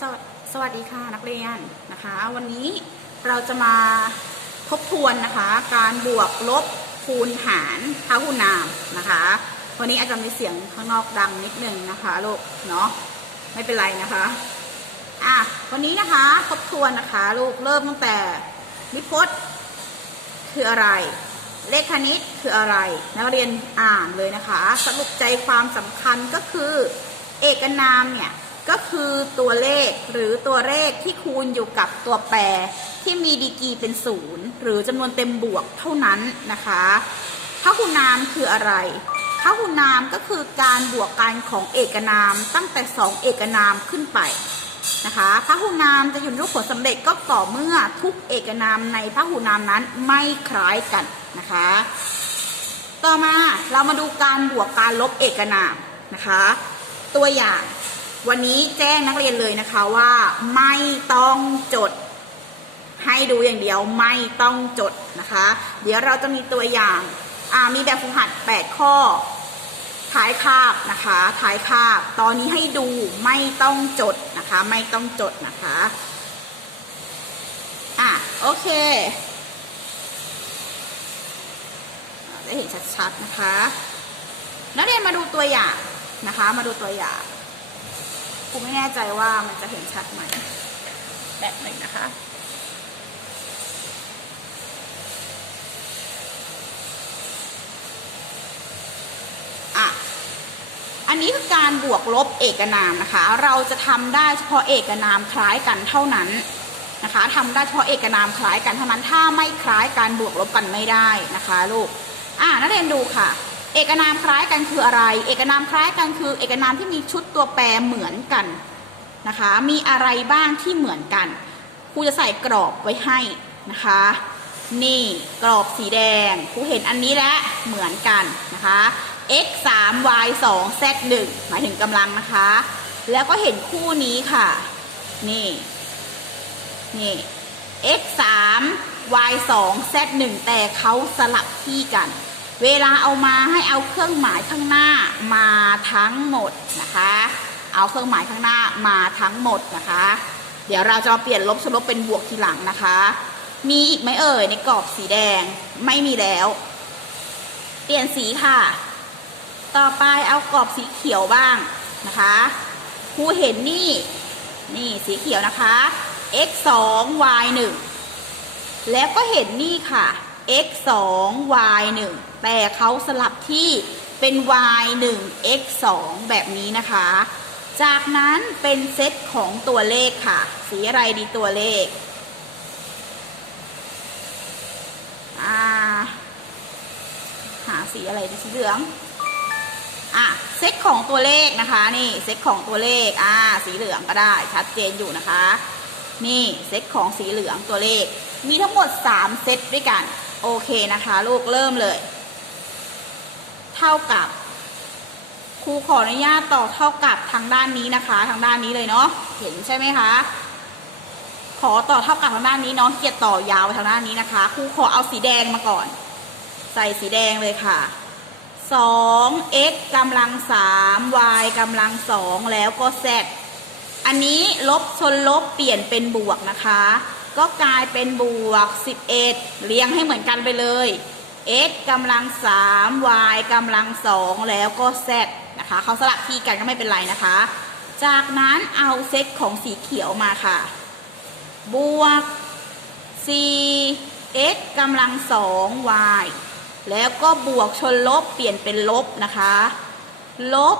สวสวัสดีค่ะนักเรียนนะคะ วันนี้เราจะมาทบทวนนะคะ การบวกลบคูณหารพหุนามนะคะ วันนี้อาจจะมีเสียงข้างนอกดังนิดนึงนะคะลูกเนาะไม่เป็นไรนะคะอะวันนี้นะคะทบทวนนะคะลูกเริ่มตั้งแต่วิพจน์คืออะไร เลขคณิตคืออะไร นักเรียนอ่านเลยนะคะ สรุปใจความสำคัญก็คือ เอกนามเนี่ย ก็คือตัวเลขหรือตัวเลขที่คูณอยู่กับตัวแปรที่มีดีกรีเป็นศูนย์หรือจำนวนเต็มบวกเท่านั้นนะคะพหุนามคืออะไรพหุนามก็คือการบวกกันของเอกนามตั้งแต่ 2 เอกนามขึ้นไปนะคะพหุนามจะอยู่ในรูปผลสำเร็จก็ต่อเมื่อทุกเอกนามในพหุนามนั้นไม่คล้ายกันนะคะ ต่อมาเรามาดูการบวกการลบเอกนามนะคะ ตัวอย่าง วันนี้แจ้งนักเรียนเลยนะคะว่าไม่ต้องจด ให้ดูอย่างเดียวไม่ต้องจดนะคะ เดี๋ยวเราจะมีตัวอย่างามีแบบฝึกหัด 8 ข้อ ท้ายคาบนะคะท้ายคาบ ตอนนี้ให้ดูไม่ต้องจดนะคะ ไม่ต้องจดนะคะอะโอเคได้เห็นชัดๆนะคะ นักเรียนมาดูตัวอย่างนะคะ มาดูตัวอย่าง รูไม่แน่ใจว่ามันจะเห็นชัดไหมแบบหนึ่งนะคะอะอันนี้คือการบวกลบเอกนามนะคะ เราจะทำได้เฉพาะเอกนามคล้ายกันเท่านั้นนะคะทำได้เฉพาะเอกนามคล้ายกันเท่านั้นถ้าไม่คล้ายการบวกลบกันไม่ได้นะคะลูกอะนักเรียนดูค่ะ เอกนามคล้ายกันคืออะไร เอกนามคล้ายกันคือ เอกนามที่มีชุดตัวแปรเหมือนกันนะคะ มีอะไรบ้างที่เหมือนกันครูจะใส่กรอบไว้ให้นะคะ นี่กรอบสีแดงครูเห็นอันนี้แล้วเหมือนกันนะคะ x 3 y 2 z 1หมายถึงกำลังนะคะ แล้วก็เห็นคู่นี้ค่ะ นี่นี่ x 3 y 2 z 1แต่เขาสลับที่กัน เวลาเอามาให้เอาเครื่องหมายข้างหน้ามาทั้งหมดนะคะ เอาเครื่องหมายข้างหน้ามาทั้งหมดนะคะ เดี๋ยวเราจะมาเปลี่ยนลบสลบเป็นบวกทีหลังนะคะ มีอีกไหมเอ่ยในกรอบสีแดงไม่มีแล้ว เปลี่ยนสีค่ะ ต่อไปเอากรอบสีเขียวบ้างนะคะครูเห็นนี่นี่สีเขียวนะคะ x 2 y 1แล้วก็เห็นนี่ค่ะ x 2 y 1แต่เขาสลับที่เป็น y 1 x 2แบบนี้นะคะ จากนั้นเป็นเซตของตัวเลขค่ะ สีอะไรดีตัวเลขอ่าหาสีอะไรดีสีเหลืองอะเซตของตัวเลขนะคะ นี่เซตของตัวเลขอ่าสีเหลืองก็ได้ชัดเจนอยู่นะคะ นี่เซตของสีเหลืองตัวเลข มีทั้งหมด 3 เซตด้วยกัน โอเคนะคะ ลูกเริ่มเลย เท่ากับครูขออนุญาตต่อเท่ากับทางด้านนี้นะคะ ทางด้านนี้เลยเนาะเห็นใช่ไหมคะขอต่อเท่ากับทางด้านนี้เนาะเกียรต่อยาวไปทางด้านนี้นะคะครูขอเอาสีแดงมาก่อน ใส่สีแดงเลยค่ะ 2 x กำลัง 3 y กำลัง 2 แล้วก็ z อันนี้ลบชนลบเปลี่ยนเป็นบวกนะคะ ก็กลายเป็นบวก 11 เรียงให้เหมือนกันไปเลย x กำลัง 3 y กำลัง 2 แล้วก็ z นะคะเขาสลับที่กันก็ไม่เป็นไรนะคะ จากนั้นเอาเซตของสีเขียวมาค่ะ บวก 4 x กำลัง 2 y แล้วก็บวกชนลบเปลี่ยนเป็นลบนะคะ ลบ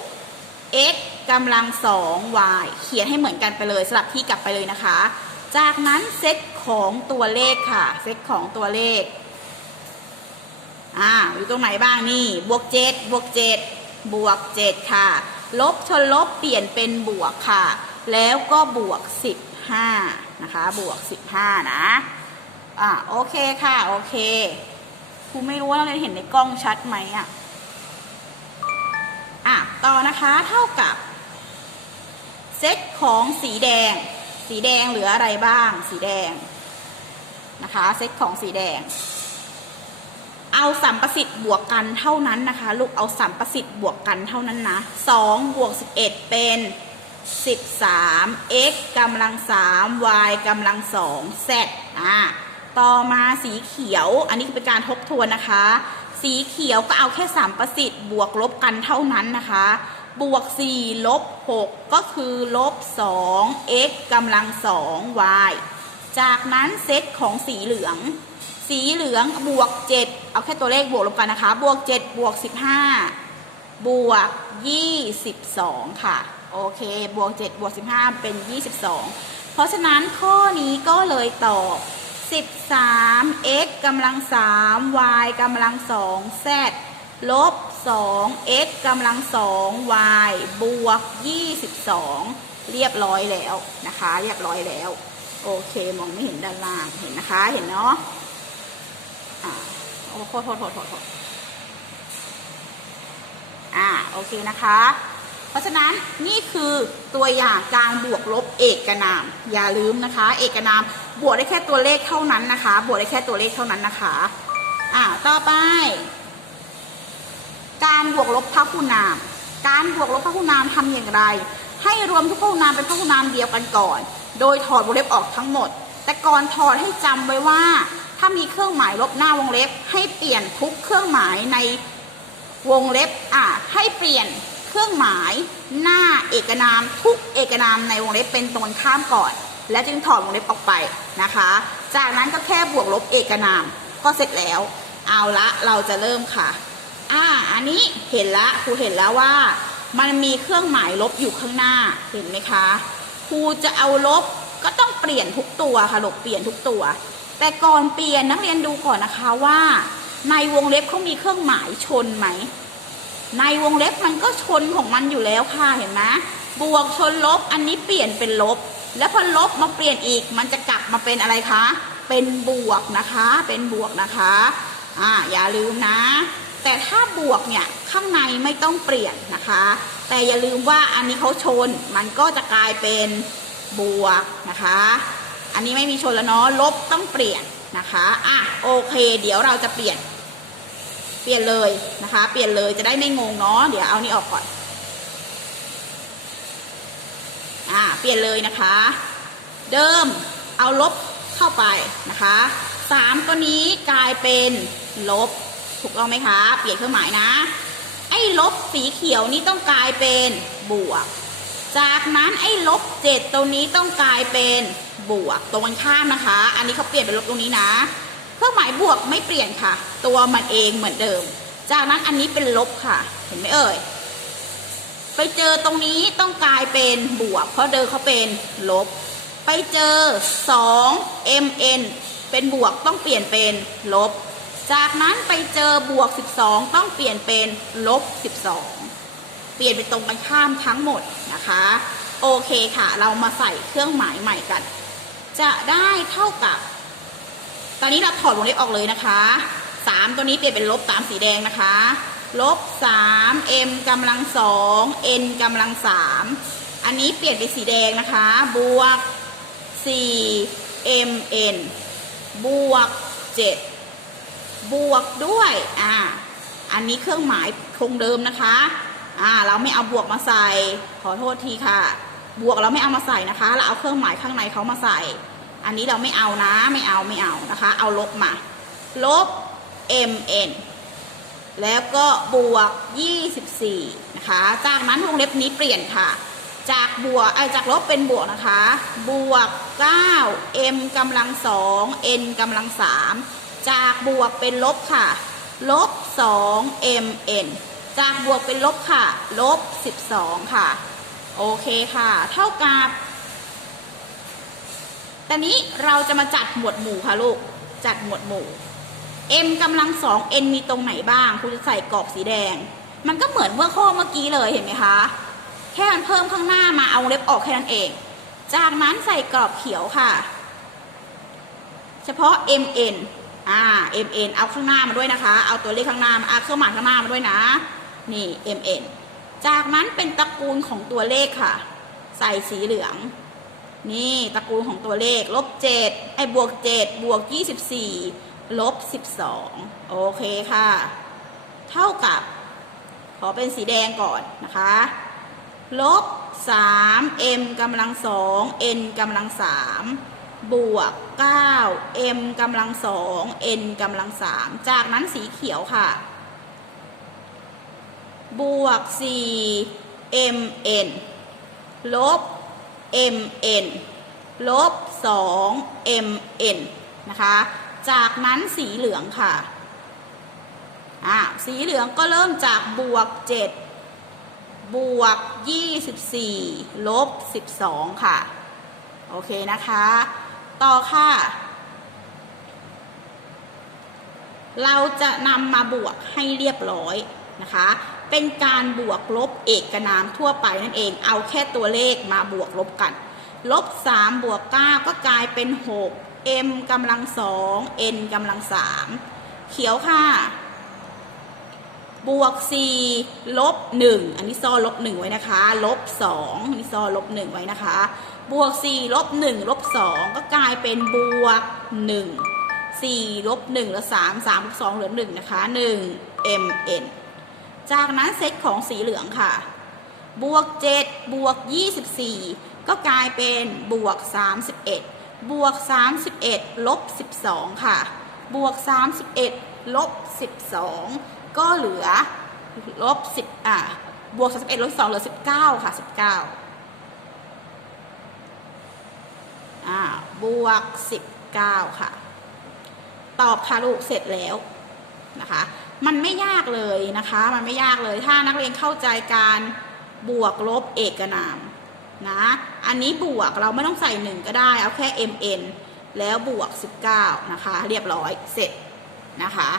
6 x กำลัง 2 y เขียนให้เหมือนกันไปเลย สลับที่กลับไปเลยนะคะ จากนั้นเซตของตัวเลขค่ะ เซตของตัวเลข อ่า อยู่ตรงไหนบ้างนี่ บวก7บวก7บวก7ค่ะ ลบชนลบเปลี่ยนเป็นบวกค่ะ แล้วก็บวก15นะคะ บวก15นะ อ่าโอเคค่ะ โอเคครูไม่รู้ว่าเราเห็นในกล้องชัดไหมอะ อะ ต่อนะคะ เท่ากับ เซตของสีแดง สีแดงเหลืออะไรบ้าง สีแดงนะคะ เซตของสีแดง เอาสัมประสิทธิ์บวกกันเท่านั้นนะคะ ลูกเอาสัมประสิทธิ์บวกกันเท่านั้นนะสองบวกสิบเอ็ดเป็น13 x กำลัง3 y กำลัง2 z อ่าต่อมาสีเขียว อันนี้เป็นการทบทวนนะคะ สีเขียวก็เอาแค่สามประสิทธิ์บวกลบกันเท่านั้นนะคะ บวก 4 ลบ 6 ก็คือ ลบ 2 x กำลัง 2 y จากนั้นเซตของสีเหลือง สีเหลืองบวก 7 เอาแค่ตัวเลขบวกลบกันนะคะ บวก 7 บวก 15 บวก 22 ค่ะ โอเค บวก 7 บวก 15 เป็น 22 เพราะฉะนั้นข้อนี้ก็เลยตอบ 13 x กำลัง 3 y กำลัง 2 z ลบ 2 x กำลัง 2 y บวก 22 เรียบร้อยแล้วนะคะ เรียบร้อยแล้ว โอเค มองไม่เห็นด้านล่าง เห็นนะคะ เห็นเนาะอ่าโอ้โทษโทษโทษโทษโทษอ่า โอเคนะคะ เพราะฉะนั้นนี่คือตัวอย่างการบวกลบเอกนาม อย่าลืมนะคะ เอกนาม บวกได้แค่ตัวเลขเท่านั้นนะคะ บวกได้แค่ตัวเลขเท่านั้นนะคะ อ่า ต่อไป การบวกลบพหุนาม การบวกลบพหุนามทำอย่างไร ให้รวมทุกพหุนามเป็นพหุนามเดียวกันก่อน โดยถอดวงเล็บออกทั้งหมด แต่ก่อนถอดให้จำไว้ว่า ถ้ามีเครื่องหมายลบหน้าวงเล็บ ให้เปลี่ยนทุกเครื่องหมายในวงเล็บอะให้เปลี่ยนเครื่องหมายหน้าเอกนาม ทุกเอกนามในวงเล็บเป็นตรงกันข้ามก่อน และจึงถอดวงเล็บออกไปนะคะ จากนั้นก็แค่บวกลบเอกนามก็เสร็จแล้ว เอาละเราจะเริ่มค่ะ อันนี้เห็นละครูเห็นแล้วว่า มันมีเครื่องหมายลบอยู่ข้างหน้าเห็นไหมคะครูจะเอาลบก็ต้องเปลี่ยนทุกตัวค่ะลบเปลี่ยนทุกตัว แต่ก่อนเปลี่ยนนักเรียนดูก่อนนะคะว่า ในวงเล็บเขามีเครื่องหมายชนไหมในวงเล็บมันก็ชนของมันอยู่แล้วค่ะเห็นไหมบวกชนลบอันนี้เปลี่ยนเป็นลบ แล้วพอลบมาเปลี่ยนอีก มันจะกลับมาเป็นอะไรคะ เป็นบวกนะคะ เป็นบวกนะคะ อ่าอย่าลืมนะ แต่ถ้าบวกเนี่ยข้างในไม่ต้องเปลี่ยนนะคะ แต่อย่าลืมว่าอันนี้เขาชนมันก็จะกลายเป็นบวกนะคะ อันนี้ไม่มีชนแล้วเนาะลบต้องเปลี่ยนนะคะอะโอเค เดี๋ยวเราจะเปลี่ยน เปลี่ยนเลยนะคะ เปลี่ยนเลยจะได้ไม่งงเนาะเดี๋ยวเอานี่ออกก่อนอ่าเปลี่ยนเลยนะคะ เดิมเอาลบเข้าไปนะคะสามตัวนี้กลายเป็นลบ ถูกต้องไหมคะเปลี่ยนเครื่องหมายนะ ไอ้ลบสีเขียวนี้ต้องกลายเป็นบวก จากนั้นไอ้ลบเจ็ดตรงนี้ต้องกลายเป็นบวกตรงกันข้ามนะคะ อันนี้เขาเปลี่ยนเป็นลบตรงนี้นะ เครื่องหมายบวกไม่เปลี่ยนค่ะ ตัวมันเองเหมือนเดิม จากนั้นอันนี้เป็นลบค่ะ เห็นไหมเอ่ยไปเจอตรงนี้ต้องกลายเป็นบวก เพราะเดิมเขาเป็นลบ ไปเจอ 2 mn เป็นบวกต้องเปลี่ยนเป็นลบ จากนั้นไปเจอบวก 12 ต้องเปลี่ยนเป็นลบ 12 เปลี่ยนเป็นตรงกันข้ามทั้งหมดนะคะ โอเคค่ะ เรามาใส่เครื่องหมายใหม่กัน จะได้เท่ากับ ตอนนี้เราถอดวงเล็บออกเลยนะคะ 3 ตัวนี้เปลี่ยนเป็นลบ 3 สีแดงนะคะ ลบ 3 m กำลัง 2 n กำลัง 3 อันนี้เปลี่ยนเป็นสีแดงนะคะ บวก 4 m n บวก 7 บวกด้วยอ่าอันนี้เครื่องหมายคงเดิมนะคะอ่าเราไม่เอาบวกมาใส่ ขอโทษทีค่ะ บวกเราไม่เอามาใส่นะคะ เราเอาเครื่องหมายข้างในเขามาใส่ อันนี้เราไม่เอานะ ไม่เอาไม่เอานะคะ เอาลบมา ลบ mn แล้วก็บวก 24 นะคะ จากนั้นวงเล็บนี้เปลี่ยนค่ะ จากบวกไอ้จากลบเป็นบวกนะคะ บวก 9 m กำลัง 2 n กำลัง 3 จากบวกเป็นลบค่ะ ลบ 2 mn จากบวกเป็นลบค่ะ ลบ 12 ค่ะ โอเคค่ะ เท่ากับ ตอนนี้เราจะมาจัดหมวดหมู่ค่ะลูก จัดหมวดหมู่ m กำลังสอง n มีตรงไหนบ้างครูจะใส่กรอบสีแดง มันก็เหมือนเมื่อข้อเมื่อกี้เลยเห็นไหมคะ แค่มันเพิ่มข้างหน้ามาเอาเล็บออกแค่นั้นเอง จากนั้นใส่กรอบเขียวค่ะ เฉพาะ mn อ่า mn เอาข้างหน้ามาด้วยนะคะ เอาตัวเลขข้างหน้ามาเอาเครื่องหมายข้างหน้ามาด้วยนะ นี่ mn จากนั้นเป็นตระกูลของตัวเลขค่ะ ใส่สีเหลือง นี่ตระกูลของตัวเลขลบเจ็ดไอ้บวกเจ็ดบวกยี่สิบสี่ลบสิบสองโอเคค่ะ เท่ากับ ขอเป็นสีแดงก่อนนะคะลบสาม m กำลังสอง n กำลังสาม บวกเก้า m กำลังสอง n กำลังสามจากนั้นสีเขียวค่ะ บวกสี่ m n ลบ m n ลบสอง m n นะคะ จากนั้นสีเหลืองค่ะ อ่า สีเหลืองก็เริ่มจากบวก 7 บวก 24 ลบ 12 ค่ะ โอเคนะคะ ต่อค่ะ เราจะนำมาบวกให้เรียบร้อยนะคะ เป็นการบวกลบเอกนามทั่วไปนั่นเอง เอาแค่ตัวเลขมาบวกลบกัน ลบ3บวก9ก็กลายเป็น 6 m กำลัง2 n กำลัง3เขียวค่ะ บวก 4 ลบ 1 อันนี้ซ่อลบ 1 ไว้นะคะ ลบ 2 อันนี้ซ่อลบ 1 ไว้นะคะ บวก 4 ลบ 1 ลบ 2 ก็กลายเป็นบวก 1 4 ลบ 1 แล้ว 3 3ลบ2เหลือ 1 นะคะ 1 mn จากนั้นเซตของสีเหลืองค่ะ บวก 7 บวก 24 ก็กลายเป็นบวก 31 บวก 31 ลบ 12 ค่ะ บวก 31 ลบ 12 ก็เหลือลบ10อะบวก31ลบ2เหลือ19ค่ะ19อ่าบวก19ค่ะ ตอบค่ะลูกเสร็จแล้วนะคะ มันไม่ยากเลยนะคะ มันไม่ยากเลยถ้านักเรียนเข้าใจการบวกลบเอกนามนะ อันนี้บวกเราไม่ต้องใส่หนึ่งก็ได้ เอาแค่ mn แล้วบวก 19 นะคะ เรียบร้อยเสร็จนะคะ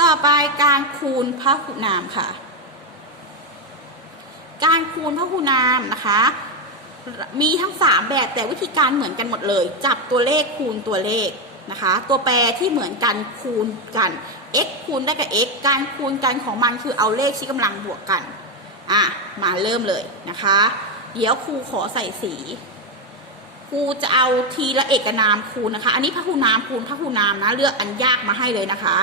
ต่อไปการคูณพหุนามค่ะ การคูณพหุนามนะคะ มีทั้ง 3 แบบแต่วิธีการเหมือนกันหมดเลย จับตัวเลขคูณตัวเลขนะคะ ตัวแปรที่เหมือนกันคูณกัน x คูณได้กับ x การคูณกันของมันคือเอาเลขชี้กำลังบวกกัน อะ มาเริ่มเลยนะคะ เดี๋ยวครูขอใส่สีครูจะเอาทีละเอกนามคูณนะคะ อันนี้พหุนามคูณพหุนามนะ เลือกอันยากมาให้เลยนะคะ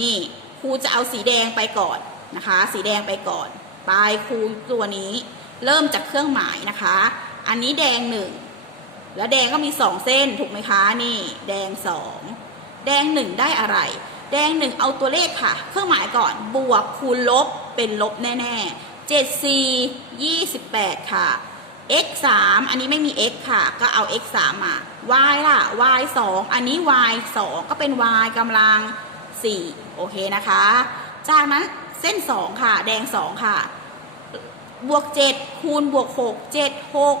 นี่ครูจะเอาสีแดงไปก่อนนะคะ สีแดงไปก่อนปลายคูณตัวนี้เริ่มจากเครื่องหมายนะคะ อันนี้แดงหนึ่งแล้วแดงก็มีสองเส้นถูกไหมคะนี่ แดงสองแดงหนึ่งได้อะไร แดงหนึ่งเอาตัวเลขค่ะ เครื่องหมายก่อนบวกคูณลบเป็นลบแน่ๆเจ็ดสี่ยี่สิบแปดค่ะ x สามอันนี้ไม่มี x ค่ะ ก็เอา x สามมา y ล่ะ y สองอันนี้ y สองก็เป็น y กำลัง สี่โอเคนะคะ จากนั้นเส้นสองค่ะ แดงสองค่ะ บวก 7 คูณบวก 6 7 6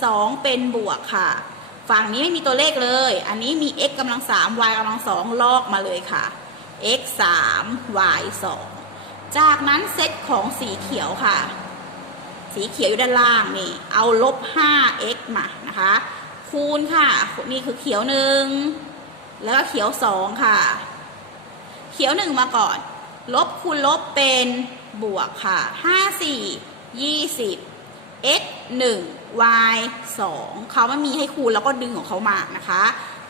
42 เป็นบวกค่ะ ฝั่งนี้ไม่มีตัวเลขเลย อันนี้มี x กำลัง 3 y กำลัง 2 ลอกมาเลยค่ะ x 3 y 2 จากนั้นเซตของสีเขียวค่ะ สีเขียวอยู่ด้านล่างนี่ เอาลบ 5x มา นะคะ คูณค่ะ นี่คือเขียวหนึ่งแล้วก็เขียวสองค่ะ เขียวหนึ่งมาก่อน ลบคูณลบเป็นบวกค่ะห้าสี่ยี่สิบ x หนึ่ง y สองเขาไม่มีให้คูณแล้วก็ดึงของเขามานะคะ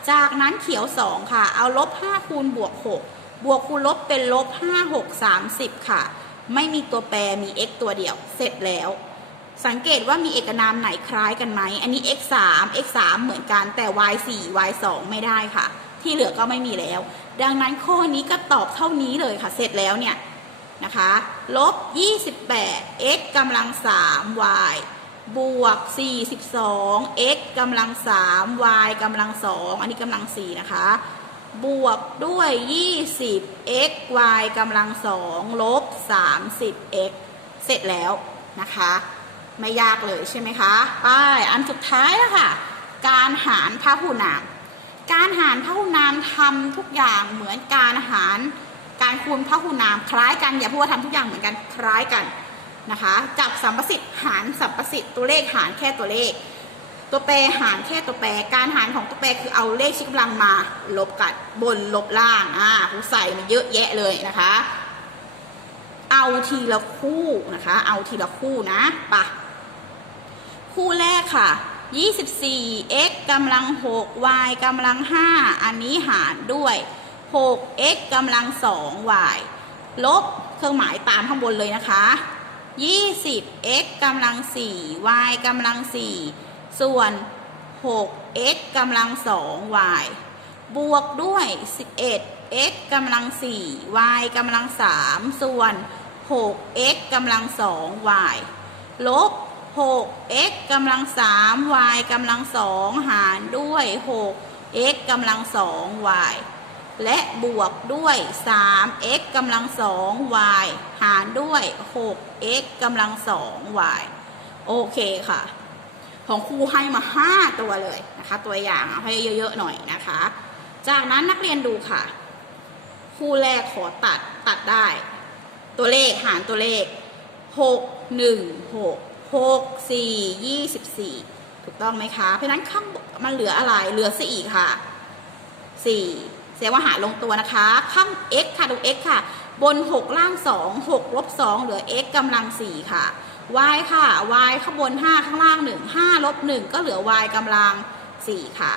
จากนั้นเขียวสองค่ะ เอาลบห้าคูณบวกหกบวกคูณลบเป็นลบห้าหกสามสิบค่ะ ไม่มีตัวแปรมี x ตัวเดียว เสร็จแล้ว สังเกตว่ามีเอกนามไหนคล้ายกันไหม อันนี้ x 3 x 3เหมือนกันแต่ y 4 y 2ไม่ได้ค่ะ ที่เหลือก็ไม่มีแล้ว ดังนั้นข้อนี้ก็ตอบเท่านี้เลยค่ะ เสร็จแล้วเนี่ยนะคะลบ 28 x กำลัง 3 y บวก 42 x กำลัง 3 y กำลัง 2 อันนี้กำลัง 4 นะคะ บวกด้วย 20 x y กำลัง 2 ลบ 30 x เสร็จแล้วนะคะ ไม่ยากเลยใช่ไหมคะ ไป อันสุดท้ายแล้วค่ะ การหารพหุนาม การหารพหุนามทำทุกอย่างเหมือนการหารการคูณพหุนามคล้ายกันอย่าพูดว่าทำทุกอย่างเหมือนกันคล้ายกันนะคะจับสัมประสิทธิ์หารสัมประสิทธิ์ตัวเลขหารแค่ตัวเลข ตัวแปรหารแค่ตัวแปรการหารของตัวแปรคือเอาเลขชี้กำลังมา ลบกันบนลบล่างอ่าครูใส่มาเยอะแยะเลยนะคะ เอาทีละคู่นะคะ เอาทีละคู่นะปะคู่แรกค่ะ 24 x กำลัง 6 y กำลัง 5 อันนี้หารด้วย 6 x กำลัง 2 y ลบเครื่องหมายตามข้างบนเลยนะคะ 20 x กำลัง 4 y กำลัง 4 ส่วน 6 x กำลัง 2 y บวกด้วย 11 x กำลัง 4 y กำลัง 3 ส่วน 6 x กำลัง 2 y ลบ 6 x กำลัง 3 y กำลัง 2 หารด้วย 6 x กำลัง 2 y และบวกด้วย 3x กำลัง 2y หารด้วย 6x กำลัง 2y โอเคค่ะ ของครูให้มา 5 ตัวเลยนะคะ ตัวอย่างเอาให้เยอะ ๆ หน่อยนะคะ จากนั้นนักเรียนดูค่ะ คู่แรกขอตัดตัดได้ ตัวเลขหารตัวเลข 6 1 6 6 4 24 ถูกต้องไหมคะ เพราะฉะนั้นข้างมันเหลืออะไร เหลือ4ค่ะ 4 แสดงว่าหาลงตัวนะคะ ข้าง x ค่ะดู x ค่ะ บน 6 ล่าง 2 6ลบ2เหลือ x กำลัง 4 ค่ะ y ค่ะ y ข้างบน 5 ข้างล่าง 1 5ลบ1ก็เหลือ y กำลัง 4 ค่ะ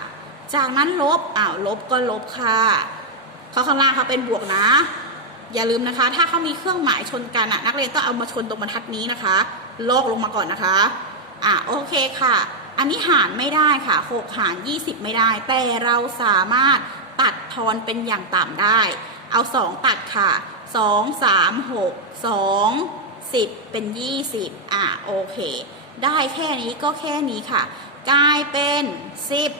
จากนั้นลบ อ้าว ลบก็ลบค่ะเขาข้างล่างเขาเป็นบวกนะ อย่าลืมนะคะ ถ้าเขามีเครื่องหมายชนกันอะนักเรียนต้องเอามาชนตรงบรรทัดนี้นะคะ ลอกลงมาก่อนนะคะ อะโอเคค่ะ อันนี้หารไม่ได้ค่ะ6หาร 20 ไม่ได้ แต่เราสามารถตัดทอนเป็นอย่างต่ำได้ เอา 2 ตัดค่ะ 2 3 6 2 10 เป็น 20 อะโอเค ได้แค่นี้ก็แค่นี้ค่ะ กลายเป็น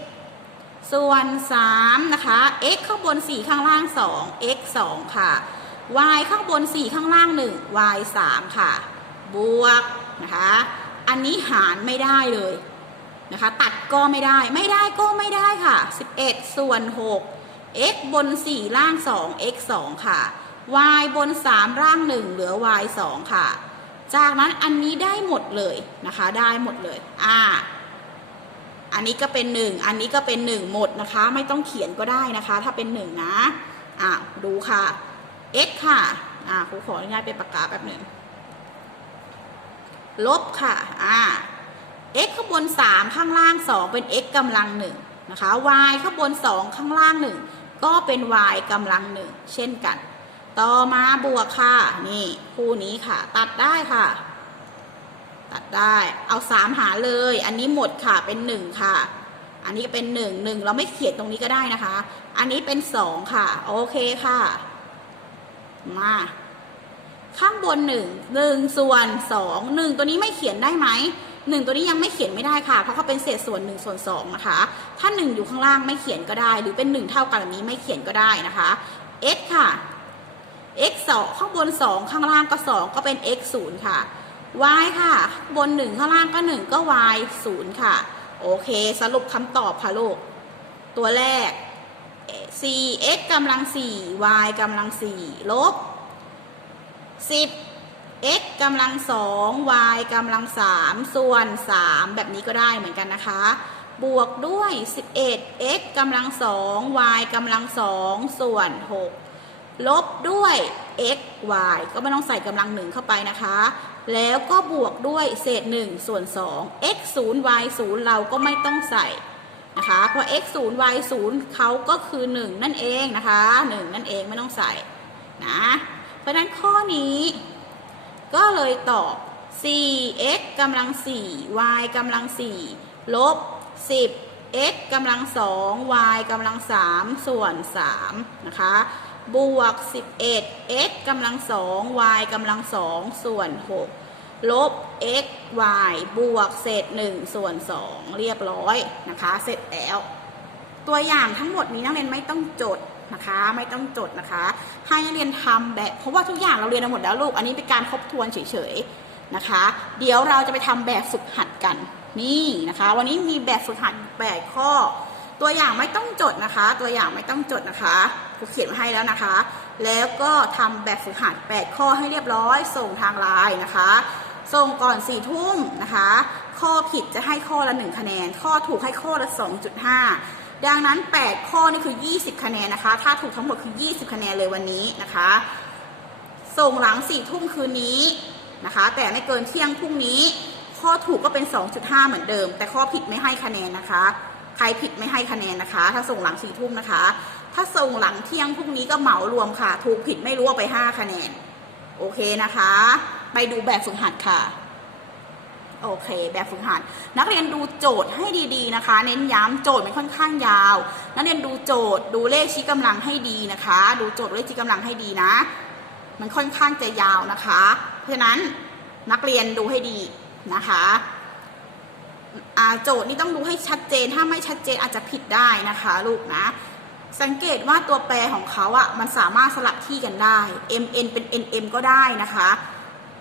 10 ส่วน 3 นะคะ x ข้างบน 4 ข้างล่าง 2 x 2 ค่ะ y ข้างบน 4 ข้างล่าง 1 y 3ค่ะ บวกนะคะ อันนี้หารไม่ได้เลยนะคะ ตัดก็ไม่ได้ ไม่ได้ก็ไม่ได้ค่ะ 11 ส่วน 6 x บน 4 ล่าง 2 x 2ค่ะ y บน3ล่าง 1 เหลือ y 2ค่ะ จากนั้นอันนี้ได้หมดเลยนะคะ ได้หมดเลย อ่า อันนี้ก็เป็น 1 อันนี้ก็เป็น 1 หมดนะคะ ไม่ต้องเขียนก็ได้นะคะ ถ้าเป็น 1 นะ อ่าดูค่ะ x ค่ะ อ่าครูขออนุญาตเป็นปากกาแป๊บหนึ่ง ลบค่ะ อ่า x ข้างบน 3 ข้างล่าง 2 เป็น x กำลัง1นะคะ y ข้างบน 2 ข้างล่าง1ก็เป็น y กำลัง1เช่นกัน ต่อมาบวกค่ะ นี่คู่นี้ค่ะ ตัดได้ค่ะ ตัดได้ เอา 3 หาเลย อันนี้หมดค่ะ เป็น 1 ค่ะ อันนี้เป็น 1 1 เราไม่เขียนตรงนี้ก็ได้นะคะ อันนี้เป็น 2 ค่ะ โอเคค่ะ มาข้างบนหนึ่งหนึ่งส่วนสองหนึ่งตัวนี้ไม่เขียนได้ไหมหนึ่งตัวนี้ยังไม่เขียนไม่ได้ค่ะ เพราะเขาเป็นเศษส่วนหนึ่งส่วนสองนะคะ ถ้าหนึ่งอยู่ข้างล่างไม่เขียนก็ได้ หรือเป็นหนึ่งเท่ากันแบบนี้ไม่เขียนก็ได้นะคะ x ค่ะ x สองข้างบนสองข้างล่างก็สองก็เป็น x ศูนย์ค่ะ y ค่ะ บนหนึ่งข้างล่างก็หนึ่งก็ y ศูนย์ค่ะ โอเค สรุปคำตอบค่ะลูก ตัวแรก 4x กำลัง 4 y กำลัง 4 ลบ 10 x กำลัง 2 y กำลัง 3 ส่วน 3 แบบนี้ก็ได้เหมือนกันนะคะ บวกด้วย 11 x กำลัง 2 y กำลัง 2 ส่วน 6 ลบด้วย x y ก็ไม่ต้องใส่กำลัง1เข้าไปนะคะ แล้วก็บวกด้วยเศษ1ส่วน2 x 0 y 0 เราก็ไม่ต้องใส่ นะคะพราะ x 0 y 0เขาก็คือ 1 นั่นเองนะคะ 1 นั่นเองไม่ต้องใส่นะเพราะนั้นข้อนี้ก็เลยตอบ 4x กำลัง 4 y กำลัง 4 ลบ 10 x กำลัง 2 y กำลัง 3 ส่วน 3 นะคะ บวก 11 x กำลัง 2 y กำลัง 2 ส่วน 6 ลบ x y บวกเศษ1ส่วน 2 เรียบร้อยนะคะ เสร็จแล้ว ตัวอย่างทั้งหมดนี้นักเรียนไม่ต้องจดนะคะ ไม่ต้องจดนะคะ ให้นักเรียนทำแบบเพราะว่าทุกอย่างเราเรียนมาหมดแล้วลูก อันนี้เป็นการทบทวนเฉยๆนะคะ เดี๋ยวเราจะไปทำแบบฝึกหัดกันนี่นะคะ วันนี้มีแบบฝึกหัดแปดข้อ ตัวอย่างไม่ต้องจดนะคะ ตัวอย่างไม่ต้องจดนะคะครูเขียนมาให้แล้วนะคะ แล้วก็ทำแบบฝึกหัด 8 ข้อให้เรียบร้อยส่งทางไลน์นะคะ ส่งก่อน4ี่ทุ่มนะคะ ข้อผิดจะให้ข้อละ 1 คะแนน ข้อถูกให้ข้อละ 2.5 ดังนั้น 8 ข้อนี่คือ 20 คะแนนนะคะ ถ้าถูกทั้งหมดคือ 20 คะแนนเลยวันนี้นะคะ ส่งหลัง4ทุ่มคืนนี้นะคะ แต่ไม่เกินเที่ยงพรุ่งนี้ ข้อถูกก็เป็น 2.5 เหมือนเดิม แต่ข้อผิดไม่ให้คะแนนนะคะ ใครผิดไม่ให้คะแนนนะคะ ถ้าส่งหลัง4ทุ่มนะคะ ถ้าส่งหลังเที่ยงพรุ่งนี้ก็เหมารวมค่ะ ถูกผิดไม่รู้เอาไป 5 คะแนน โอเคนะคะ ไปดูแบบฝึกหัดค่ะ โอเค แบบฝึกหัด นักเรียนดูโจทย์ให้ดีๆนะคะ เน้นย้ำโจทย์มันค่อนข้างยาว นักเรียนดูโจทย์ดูเลขชี้กำลังให้ดีนะคะ ดูโจทย์เลขชี้กำลังให้ดีนะ มันค่อนข้างจะยาวนะคะ เพราะฉะนั้นนักเรียนดูให้ดีนะคะโจทย์นี่ต้องดูให้ชัดเจน ถ้าไม่ชัดเจนอาจจะผิดได้นะคะลูกนะ สังเกตว่าตัวแปรของเขาอะมันสามารถสลับที่กันได้ mn เป็น nm ก็ได้นะคะ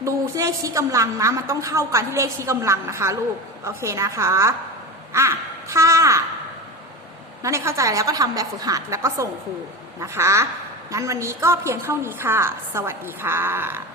ดูเลขชี้กำลังนะ มันต้องเท่ากันที่เลขชี้กำลังนะคะ ลูก โอเคนะคะอะถ้านักเรียนเข้าใจแล้วก็ทำแบบฝึกหัดแล้วก็ส่งครูนะคะ งั้นวันนี้ก็เพียงเท่านี้ค่ะ สวัสดีค่ะ